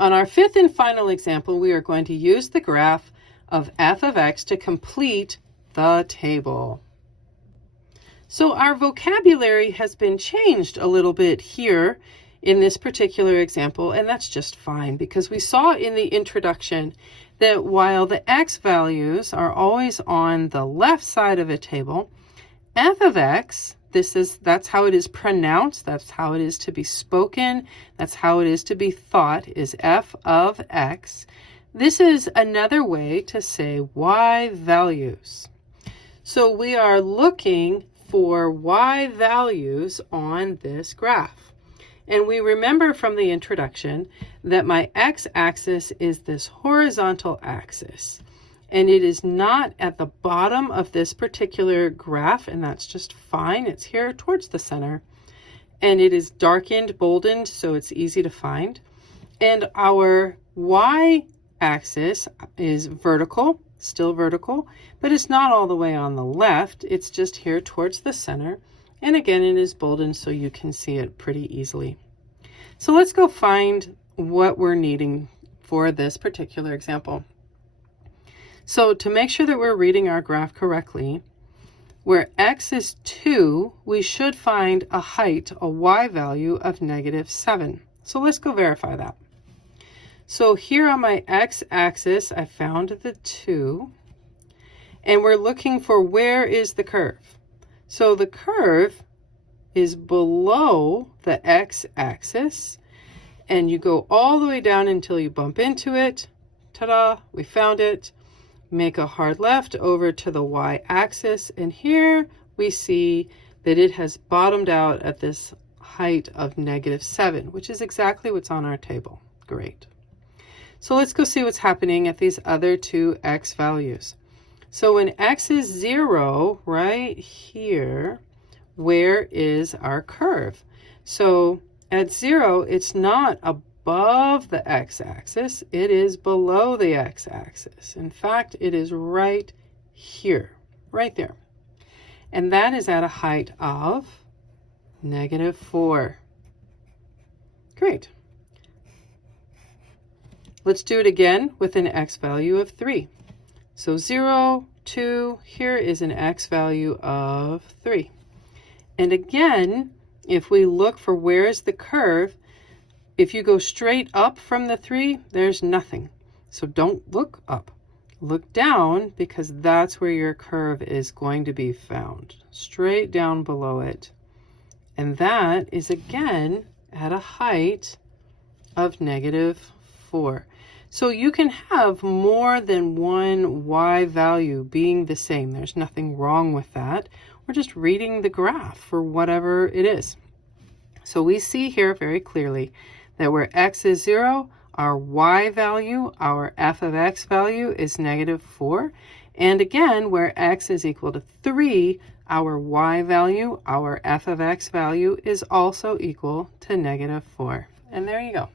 On our fifth and final example, we are going to use the graph of f of x to complete the table. So our vocabulary has been changed a little bit here in this particular example, and that's just fine because we saw in the introduction that while the x values are always on the left side of a table, f of x, that's how it is pronounced, that's how it is to be spoken, that's how it is to be thought, is f of x. This is another way to say y values. So we are looking for y values on this graph. And we remember from the introduction that my x-axis is this horizontal axis. And it is not at the bottom of this particular graph, and that's just fine. It's here towards the center. And it is darkened, boldened, so it's easy to find. And our y-axis is vertical, still vertical, but it's not all the way on the left. It's just here towards the center. And again, it is boldened so you can see it pretty easily. So let's go find what we're needing for this particular example. So to make sure that we're reading our graph correctly, where x is 2, we should find a height, a y value of -7. So let's go verify that. So here on my x-axis, I found the 2, and we're looking for where is the curve. So the curve is below the x-axis, and you go all the way down until you bump into it. Ta-da, we found it. Make a hard left over to the y-axis, and here we see that it has bottomed out at this height of -7, which is exactly what's on our table. Great. So let's go see what's happening at these other two x values. So when x is 0, right here, where is our curve? So at 0, it's not above the x-axis, it is below the x-axis. In fact, it is right here, right there. And that is at a height of -4. Great. Let's do it again with an x value of 3. So 0, 2, here is an x value of 3. And again, if we look for where is the curve, if you go straight up from the 3, there's nothing. So don't look up. Look down, because that's where your curve is going to be found. Straight down below it. And that is again at a height of -4. So you can have more than one y value being the same. There's nothing wrong with that. We're just reading the graph for whatever it is. So we see here very clearly that where x is 0, our y value, our f of x value is -4. And again, where x is equal to 3, our y value, our f of x value is also equal to -4. And there you go.